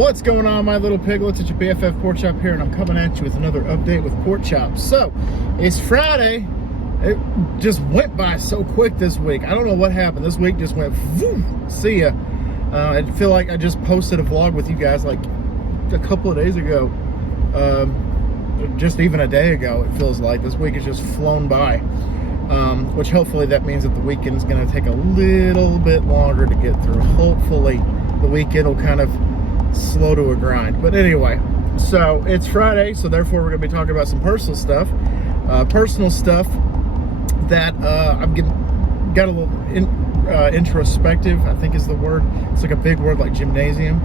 What's going on, my little piglets? It's your BFF Pork Chop here, and I'm coming at you with another update with Pork Chop. So, it's Friday. It just went by so quick this week. I don't know what happened. This week just went, boom, see ya. I feel like I just posted a vlog with you guys like a couple of days ago. Just even a day ago, it feels like. This week has just flown by. Which hopefully that means that the weekend is going to take a little bit longer to get through. Hopefully the weekend will kind of slow to a grind. But anyway, so it's Friday, so therefore we're going to be talking about some personal stuff. Personal stuff that I've got a little introspective, I think is the word. It's like a big word like gymnasium.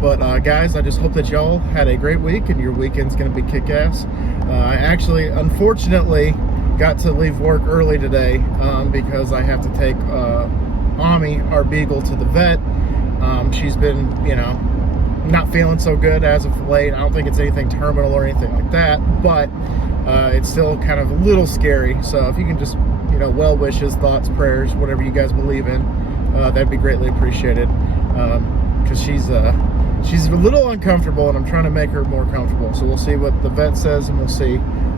But guys, I just hope that y'all had a great week and your weekend's going to be kick-ass. I actually, unfortunately, got to leave work early today because I have to take Ami, our beagle, to the vet. She's been, not feeling so good as of late. I don't think it's anything terminal or anything like that, but it's still kind of a little scary. So if you can just, well wishes, thoughts, prayers, whatever you guys believe in, that'd be greatly appreciated. Because she's a little uncomfortable, and I'm trying to make her more comfortable. So we'll see what the vet says, and we'll see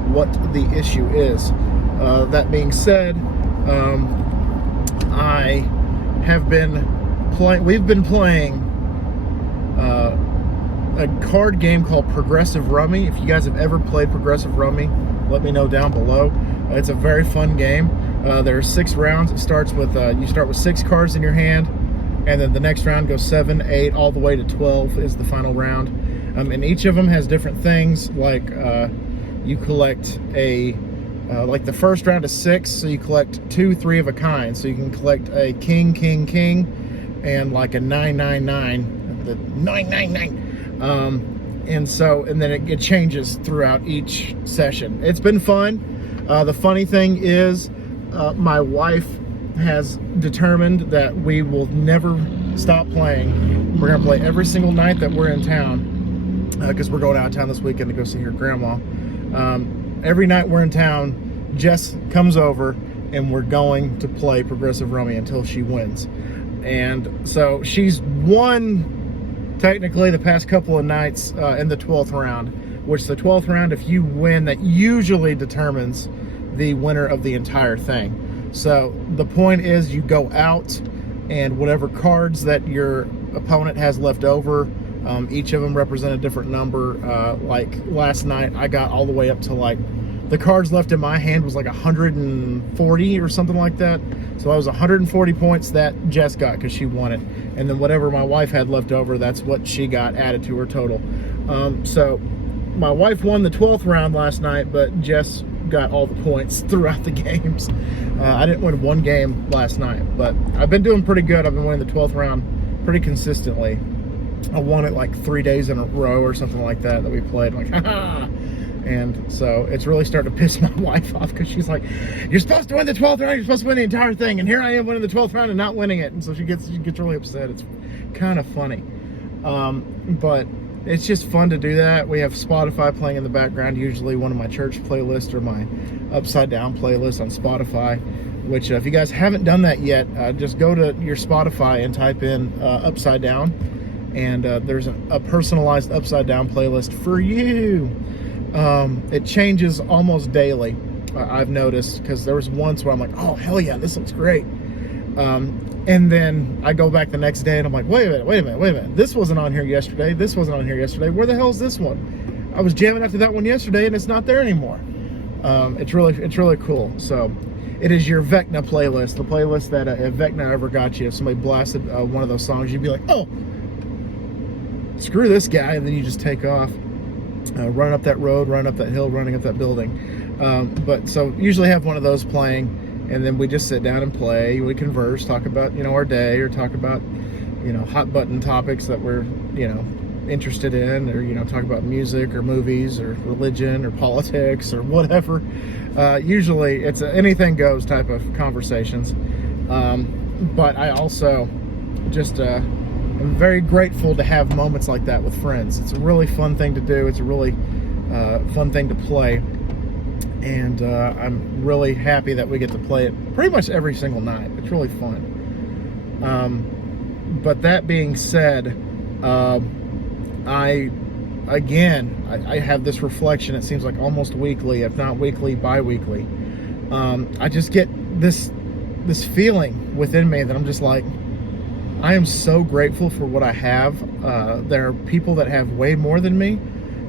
what the issue is. That being said, we've been playing a card game called Progressive Rummy. If you guys have ever played Progressive Rummy, let me know down below. It's a very fun game. There are 6 rounds. It starts with you start with 6 cards in your hand, and then the next round goes 7, 8, all the way to 12 is the final round. And each of them has different things. Like you collect like the first round is 6, so you collect 2 3 of a kind. So you can collect a king, king, king, and like a 9 9 9, the 999. And then it changes throughout each session. It's been fun. The funny thing is, my wife has determined that we will never stop playing. We're gonna play every single night that we're in town, because we're going out of town this weekend to go see her grandma. Every night we're in town, Jess comes over and we're going to play Progressive Rummy until she wins. And so she's won technically the past couple of nights in the 12th round, which the 12th round, if you win, that usually determines the winner of the entire thing. So the point is, you go out, and whatever cards that your opponent has left over, each of them represent a different number. Like last night, I got all the way up to like, the cards left in my hand was like 140 or something like that. So I was 140 points that Jess got because she won it. And then whatever my wife had left over, that's what she got added to her total. So my wife won the 12th round last night, but Jess got all the points throughout the games. I didn't win one game last night, but I've been doing pretty good. I've been winning the 12th round pretty consistently. I won it like 3 days in a row or something like that we played. I'm like, ha! And so it's really starting to piss my wife off, because she's like, you're supposed to win the 12th round, you're supposed to win the entire thing, and here I am winning the 12th round and not winning it. And so she gets really upset. It's kind of funny. But it's just fun to do that. We have Spotify playing in the background, usually one of my church playlists or my Upside Down playlist on Spotify, which if you guys haven't done that yet, just go to your Spotify and type in Upside Down, and there's a personalized Upside Down playlist for you. It changes almost daily, I've noticed, because there was once where I'm like, oh, hell yeah, this looks great. And then I go back the next day and I'm like, wait a minute. This wasn't on here yesterday. This wasn't on here yesterday. Where the hell is this one? I was jamming after that one yesterday and it's not there anymore. It's really cool. So it is your Vecna playlist, the playlist that if Vecna ever got you, if somebody blasted one of those songs, you'd be like, oh, screw this guy. And then you just take off. Running up that road, running up that hill, running up that building. But so usually have one of those playing, and then we just sit down and play. We converse, talk about our day, or talk about hot button topics that we're interested in, or talk about music or movies or religion or politics or whatever. Usually it's anything goes type of conversations. But I also just I'm very grateful to have moments like that with friends. It's a really fun thing to do. It's a really fun thing to play. And I'm really happy that we get to play it pretty much every single night. It's really fun. But that being said, I have this reflection, it seems like almost weekly, if not weekly, bi-weekly. I just get this feeling within me that I'm just like, I am so grateful for what I have. There are people that have way more than me,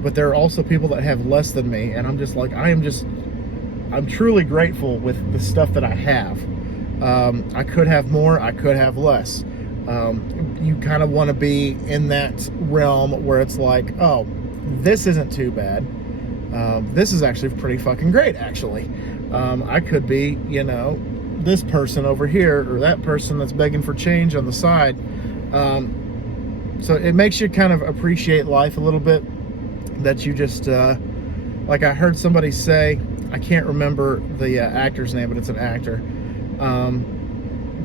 but there are also people that have less than me, and I'm just like, I'm truly grateful with the stuff that I have. I could have more, I could have less. You kind of want to be in that realm where it's like, oh, this isn't too bad. This is actually pretty fucking great, actually. I could be, this person over here, or that person that's begging for change on the side. So it makes you kind of appreciate life a little bit, that you just, like I heard somebody say, I can't remember the actor's name, but it's an actor,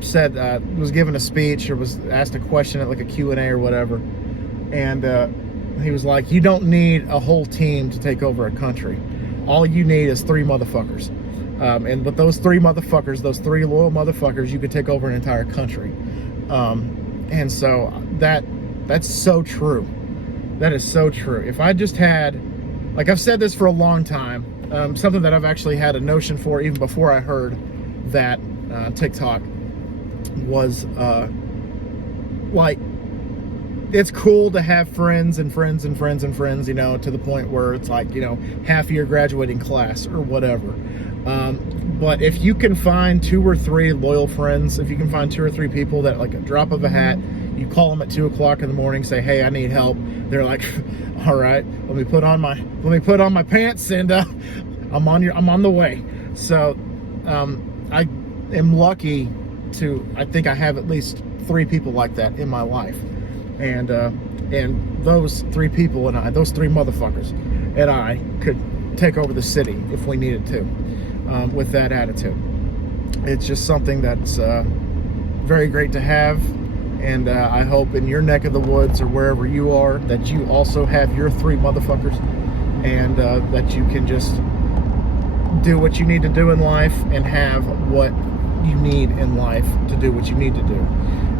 said, was given a speech or was asked a question at like a Q&A or whatever, and he was like, you don't need a whole team to take over a country. All you need is 3 motherfuckers. And with those 3 motherfuckers, those 3 loyal motherfuckers, you could take over an entire country. And so that's so true. That is so true. If I just had, like I've said this for a long time, something that I've actually had a notion for even before I heard that TikTok was like, it's cool to have friends and friends and friends and friends, to the point where it's like, half of your graduating class or whatever. But if you can find 2 or 3 loyal friends, if you can find 2 or 3 people that, like a drop of a hat, you call them at 2 o'clock in the morning, say, hey, I need help. They're like, all right, let me put on my pants, and I'm on the way. So I am lucky to, I think I have at least 3 people like that in my life. And those 3 people and I, those 3 motherfuckers and I could take over the city if we needed to, with that attitude. It's just something that's very great to have. And I hope in your neck of the woods or wherever you are that you also have your 3 motherfuckers, and that you can just do what you need to do in life and have what you need in life to do what you need to do.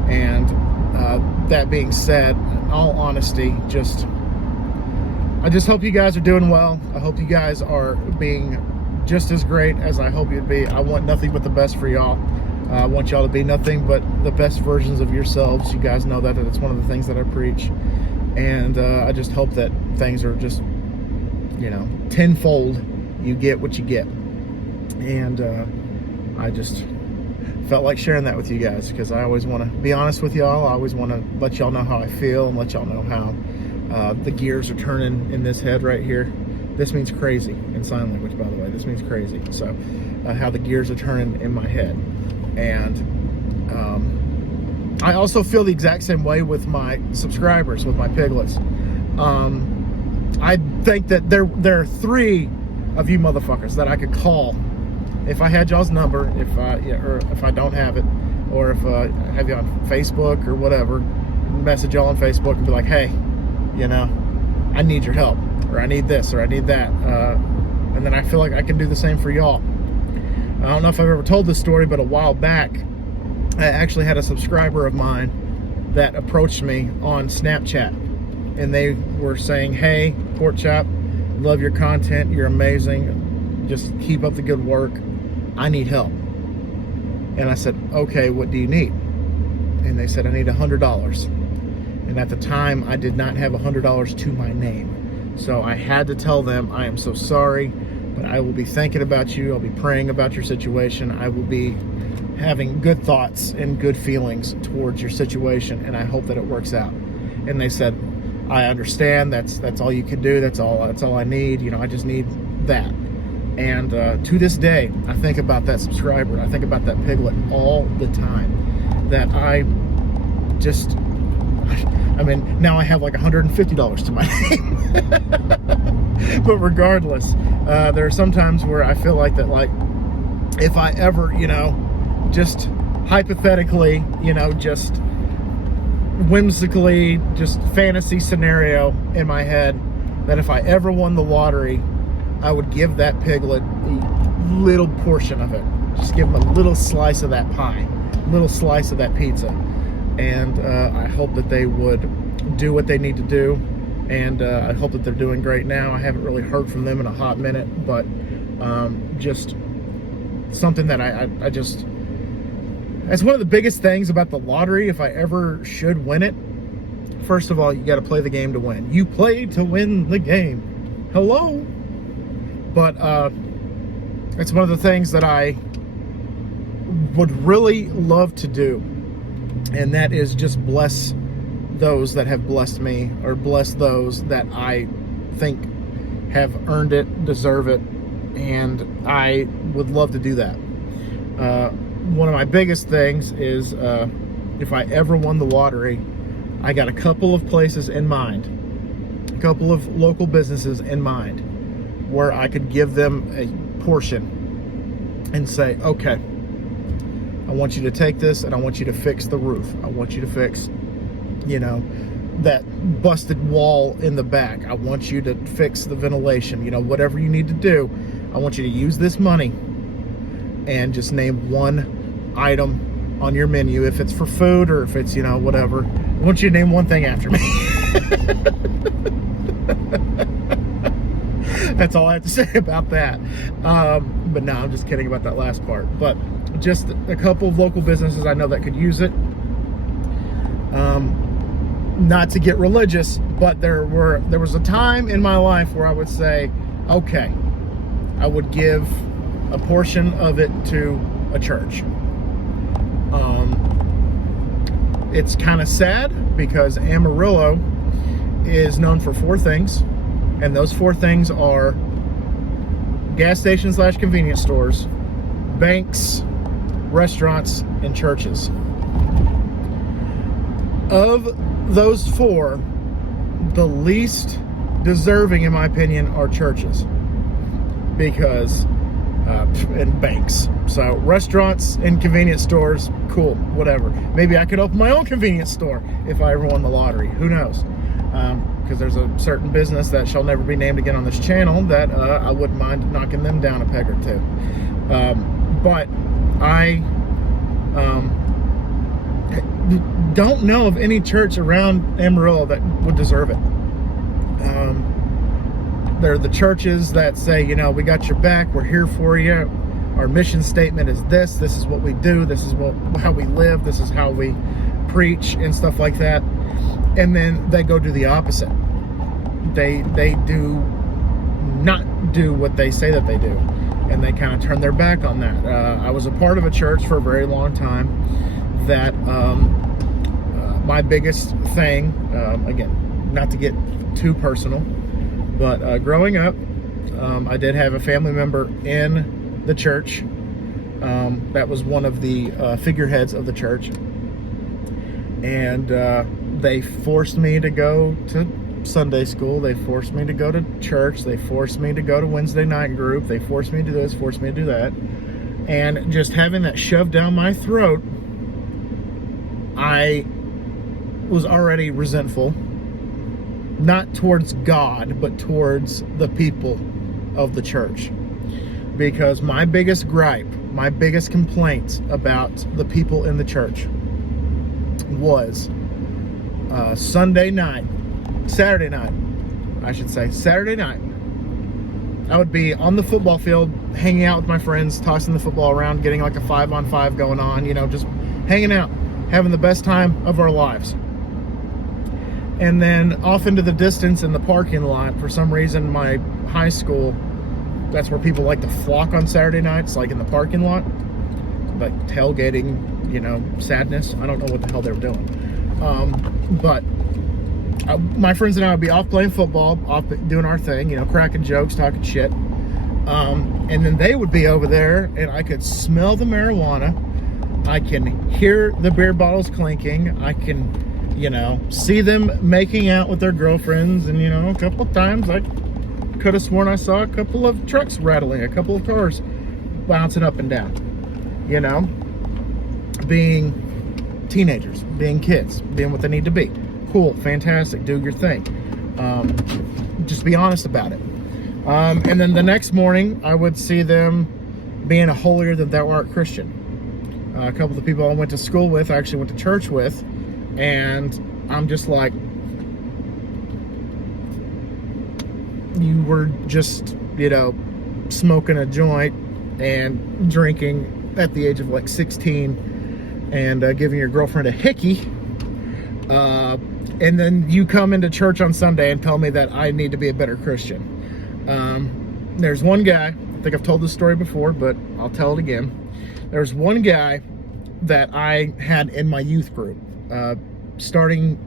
And that being said, in all honesty, I just hope you guys are doing well. I hope you guys are being just as great as I hope you'd be. I want nothing but the best for y'all. I want y'all to be nothing but the best versions of yourselves. You guys know that it's one of the things that I preach. And I just hope that things are just, tenfold. You get what you get. And I just felt like sharing that with you guys, because I always want to be honest with y'all. I always want to let y'all know how I feel and let y'all know how the gears are turning in this head right here. This means crazy in sign language, by the way. This means crazy. So how the gears are turning in my head. And I also feel the exact same way with my subscribers, with my piglets. I think that there are 3 of you motherfuckers that I could call if I had y'all's number, or if I don't have it, or if I have you on Facebook or whatever, message y'all on Facebook and be like, hey, I need your help, or I need this, or I need that. And then I feel like I can do the same for y'all. I don't know if I've ever told this story, but a while back, I actually had a subscriber of mine that approached me on Snapchat, and they were saying, hey, Pork Chop, love your content, you're amazing, just keep up the good work, I need help. And I said, okay, what do you need? And they said, I need $100. And at the time, I did not have $100 to my name. So I had to tell them, I am so sorry, but I will be thinking about you. I'll be praying about your situation. I will be having good thoughts and good feelings towards your situation, and I hope that it works out. And they said, I understand. That's all you can do. That's all I need. I just need that. And to this day, I think about that subscriber. I think about that piglet all the time. That now I have like $150 to my name. But regardless, there are some times where I feel like that, like, if I ever, just hypothetically, just whimsically, just fantasy scenario in my head, that if I ever won the lottery, I would give that piglet a little portion of it. Just give them a little slice of that pie, a little slice of that pizza. And I hope that they would do what they need to do and I hope that they're doing great now. I haven't really heard from them in a hot minute, but just something that I just, it's one of the biggest things about the lottery. If I ever should win it, first of all, you got to play the game to win. You play to win the game. Hello? But it's one of the things that I would really love to do, and that is just bless those that have blessed me, or bless those that I think have earned it, deserve it, and I would love to do that. One of my biggest things is if I ever won the lottery, I got a couple of places in mind, a couple of local businesses in mind, where I could give them a portion and say, okay, I want you to take this and I want you to fix the roof. I want you to fix, you know, that busted wall in the back. I want you to fix the ventilation, you know, whatever you need to do. I want you to use this money and just name one item on your menu. If it's for food or if it's, you know, whatever. I want you to name one thing after me. That's all I have to say about that. But no, I'm just kidding about that last part. But just a couple of local businesses I know that could use it. Not to get religious, but there was a time in my life where I would say, okay, I would give a portion of it to a church. It's kind of sad because Amarillo is known for 4 things, and those 4 things are gas stations / convenience stores, banks, restaurants, and churches. Of those 4, the least deserving, in my opinion, are churches, because and banks. So restaurants and convenience stores, cool, whatever. Maybe I could open my own convenience store if I ever won the lottery. Who knows? Because there's a certain business that shall never be named again on this channel that I wouldn't mind knocking them down a peg or two. But I don't know of any church around Amarillo that would deserve it. They're the churches that say, you know, we got your back, we're here for you. Our mission statement is this is what we do, this is how we live, this is how we preach and stuff like that. And then they go do the opposite. They do not do what they say that they do, and they kind of turn their back on that. I was a part of a church for a very long time that my biggest thing, again, not to get too personal, but growing up, I did have a family member in the church that was one of the figureheads of the church, and they forced me to go to Sunday school, they forced me to go to church, they forced me to go to Wednesday night group, they forced me to do this, forced me to do that, and just having that shoved down my throat, I was already resentful, not towards God, but towards the people of the church. Because my biggest gripe, my biggest complaint about the people in the church was Saturday night, I would be on the football field, hanging out with my friends, tossing the football around, getting like a 5-on-5 going on, you know, just hanging out, having the best time of our lives. And then off into the distance in the parking lot, for some reason, my high school, that's where people like to flock on Saturday nights, like in the parking lot, like tailgating, you know, sadness. I don't know what the hell they were doing. But my friends and I would be off playing football, off doing our thing, you know, cracking jokes, talking shit. And then they would be over there, and I could smell the marijuana. I can hear the beer bottles clinking. I can, you know, see them making out with their girlfriends. And, you know, a couple of times I could have sworn I saw a couple of trucks rattling, a couple of cars bouncing up and down, you know, being teenagers, being kids, being what they need to be. Cool, fantastic, do your thing. Just be honest about it. And then the next morning, I would see them being a holier than thou art Christian. A couple of the people I went to school with, I actually went to church with, and I'm just like, you were just, smoking a joint and drinking at the age of like 16 and giving your girlfriend a hickey. And then you come into church on Sunday and tell me that I need to be a better Christian. There's one guy, I think I've told this story before, but I'll tell it again. There's one guy that I had in my youth group, starting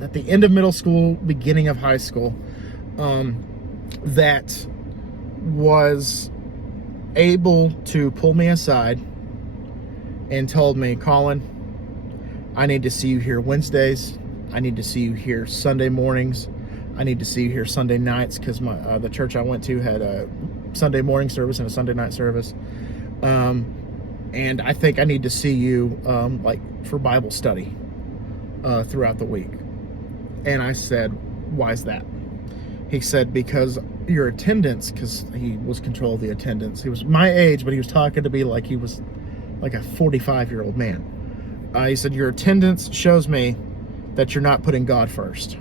at the end of middle school, beginning of high school, that was able to pull me aside and told me, Colin, I need to see you here Wednesdays. I need to see you here Sunday mornings. I need to see you here Sunday nights, because the church I went to had a Sunday morning service and a Sunday night service. And I think I need to see you for Bible study throughout the week. And I said, why is that? He said, because your attendance, because he was control of the attendance. He was my age, but he was talking to me like he was like a 45-year-old man. He said, your attendance shows me that you're not putting God first.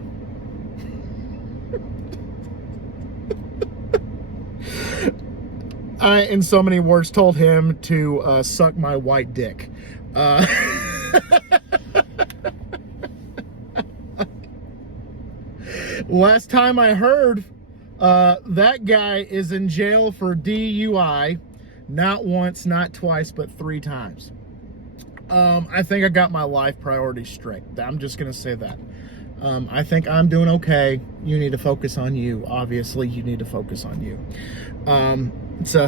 I, in so many words, told him to suck my white dick. Last time I heard, that guy is in jail for DUI, not once, not twice, but 3 times. I think I got my life priorities straight. I'm just going to say that. I think I'm doing okay. You need to focus on you. Obviously, you need to focus on you. So,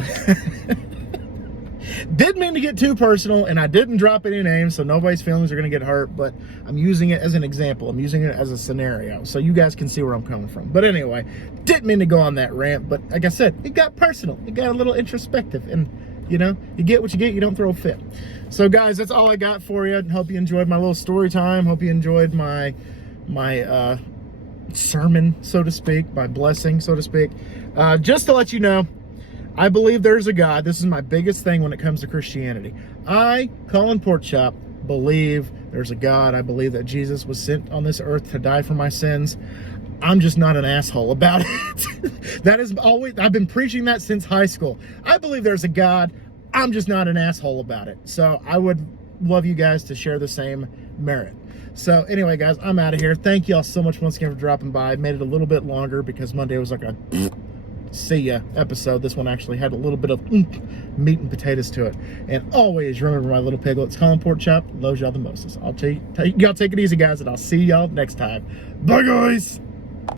didn't mean to get too personal, and I didn't drop any names, so nobody's feelings are going to get hurt, but I'm using it as an example. I'm using it as a scenario, so you guys can see where I'm coming from. But anyway, didn't mean to go on that rant, but like I said, it got personal. It got a little introspective, and you get what you get. You don't throw a fit. So guys, that's all I got for you. Hope you enjoyed my little story time. Hope you enjoyed my sermon, so to speak, my blessing, so to speak. Just to let you know, I believe there's a God. This is my biggest thing when it comes to Christianity. I, Colin Porkchop, believe there's a God. I believe that Jesus was sent on this earth to die for my sins. I'm just not an asshole about it. That is always, I've been preaching that since high school. I believe there's a God. I'm just not an asshole about it. So I would love you guys to share the same merit. So anyway, guys, I'm out of here. Thank you all so much once again for dropping by. I made it a little bit longer because Monday was like a see ya episode. This one actually had a little bit of meat and potatoes to it. And always remember, my little piglets, Colin Porkchop loves y'all the mostest. Y'all take it easy, guys, and I'll see y'all next time. Bye, guys.